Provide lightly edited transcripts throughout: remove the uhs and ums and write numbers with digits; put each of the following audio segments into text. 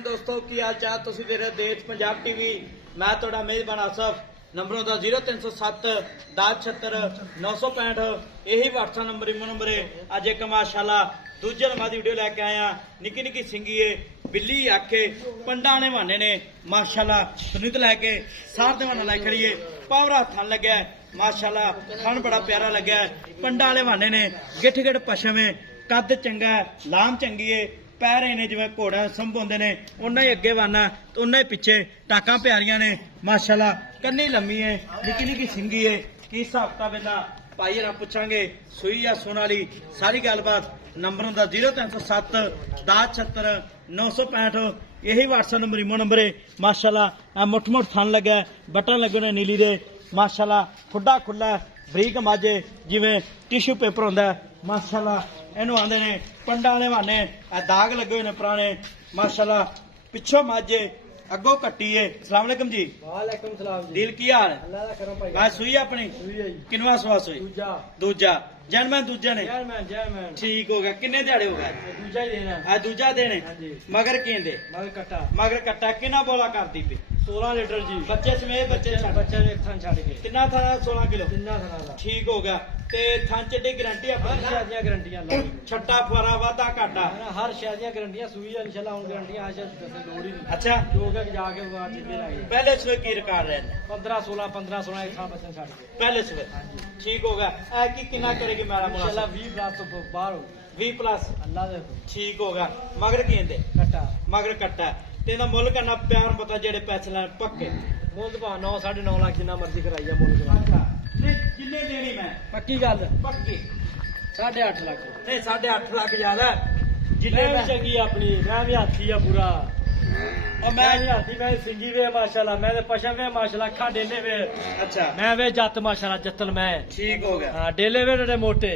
वालेकुम दोस्तों की हाल चाल तुसीं देख रहे देश पंजाब टीवी। मैं तुहाडा मेजबान आसफ। नंबरों का 0307 1076 965 यही व्हाट्सएप नंबर इमो नंबर है। अज एक माशाला दूजे नंबर की वीडियो लैके आया। निक्की निक्की सिंगी है, बिल्ली आखे पंडा ने बहाने ने माशाला सुनित लैके सार दवाना लै खड़ी है। पावरा थन लग्या है माशाला, थन बड़ा प्यारा लग्या है। पंडा वाले बहाने ने गिठ गिठ पशम है, कद चंगा है, लाम चंगी है, पैर इन्हें जिवें घोड़ा संभ होंदे ने उन्ना ही अगे वाना तो उन्ना ही पिछे टाकां प्यारियां ने माशाला। कन्नी लम्मी है, निक्की निक्की सिंगी है। की हिसाब किताब इहदा भाई हरां पुछांगे सूई या सुन वाली सारी गलबात। नंबर का 0307 1076 965 यही व्हाट्सएप नंबर इमो नंबर है माशाला। मुठ मुठ थन लगे बटन लगे ने नीली दे माशाला। खुड्डा खुला बरीक माजे जिवें टिश्यू पेपर होंदा है माशाला। इनू आंदे ने पंडा वाले बहाने दाग लगे हुए ने पुराने माशाला। पिछों माजे अगों कट्टी है। अस्सलाम वालेकुम जी। वालेकुम सलाम जी। दिल की हाल अल्लाह दा करम भाई। मैं सुई अपनी सुई है जी। किनवा सवा सुई दूजा दूजा जैनमैन दूजे ने जैनमैन ठीक हो गया। किन्ने दिहाड़े हो गए? दूजा ही देना है। आज दूजा देने हाँ जी। मगर केंदे मगर कट्टा मगर कट्टा किना बोला करती पे 16 लीटर जी। बच्चे समेत बच्चे छੱਡ बच्चे ने एक थान छड़ के कितना था 16 किलो तिन्ना थाना दा ठीक हो गया। ते थान चड्डी गारंटी हर अपनी शय दी गारंटियां ला छट्टा फुआरा वादा घाटा हर शय दी गारंटियां सुई है इंशाल्लाह हुन गारंटियां आज दसन लोड़ ही नहीं। अच्छा जो के जाके बाहर जिंदे लागे पहले सुबह की रिकॉर्ड रहे 15 16 15 16 एक थान बच्चे छड़ के पहले सुबह ठीक हो गया। ऐ की कितना करेगी मेरा इंशाल्लाह मुनासिब 20 प्लस तो बाहर हो 20 प्लस अल्लाह दे ठीक हो गया। मगर केंदे कट्टा मगर कट्टा ते ना मुल करना प्यार पता जेड़े पैसे लैन पक्के मुल्क भा 9 9.5 लाख जिन्ना मर्जी कराइया मुल्क अच्छा नहीं जिन्ने देनी मैं पक्की गल पक्की 8.5 लाख नहीं 8.5 लाख ज्यादा जिन्ने मैं भी मैं चंगी अपनी मैं भी हाथी आ पूरा और मैं मैं भी हाथी मैं सिंगी वे माशाल्लाह मैं ते पशम वे माशाल्लाह अखा डेले वे अच्छा मैं वे जत माशाल्लाह जतल मैं ठीक हो गया। हां डेले वे डे मोटे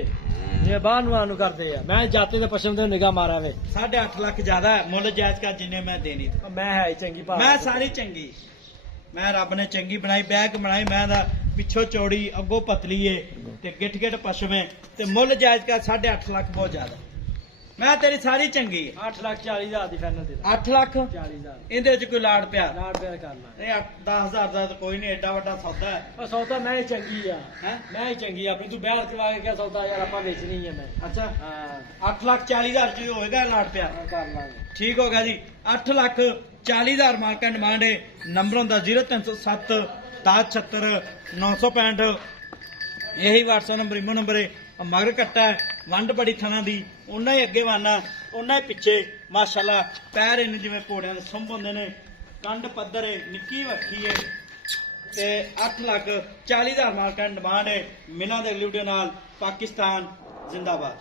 ये बाहर नु करदे आ मैं जाते ते पशम ते निगाह मारा वे 8.5 लाख ज्यादा है मुल जायज का जिन्ने मैं देनी थी। मैं है ही चंगी भा मैं सारी चंगी मैं रब ने चंगी बनाई बैक बनाई मैं दा पिछो चौड़ी अगो पतली है ते गिठ गिठ पशम है ते मुल जायज का 8.5 लाख बहुत ज्यादा। मैं तेरी सारी चंगी है 8 लाख 40 हज़ार दी फाइनल दे 8 लाख 40 हज़ार इंदे च कोई लाड़ प्यार लाड प्यार करना नहीं 10,000 ਦਾ ਤਾਂ ਕੋਈ ਨਹੀਂ ਐਡਾ ਵੱਡਾ ਸੌਦਾ ਹੈ ਉਹ ਸੌਦਾ ਮੈਂ ਹੀ ਚੰਗੀ ਆ हैं? ਮੈਂ ਹੀ ਚੰਗੀ ਆਪਣੀ ਤੂੰ ਬਿਆਹ ਕਰਵਾ ਕੇ ਕਿਹਾ ਸੌਦਾ ਯਾਰ ਆਪਾਂ ਵੇਚਣੀ ਹੈ ਮੈਂ ਅੱਛਾ ਹਾਂ 8,40,000 ਚ ਹੋਏਗਾ ਲਾੜ ਪਿਆਰ ਕਰ ਲਾਂਗੇ ਠੀਕ ਹੋ ਗਿਆ ਜੀ। 8,40,000 ਮਾਲਕਾਂ ਡਿਮਾਂਡ ਹੈ। ਨੰਬਰ ਹੁੰਦਾ 0307 1076 965 यही व्हाट्सएप नंबर इमो नंबर है। मगर कट्टा है वंड बड़ी थना दी उन्ना ही अगे वाना उन्ना ही पिछे माशाला। पैर इन जिवें घोड़ियां दे सुंभ होंदे ने, कंड पद्धर है, निक्की वक्खी है ते 8,40,000 मालकां दी डिमांड है। मिलां दे अगली वीडियो नाल। पाकिस्तान जिंदाबाद।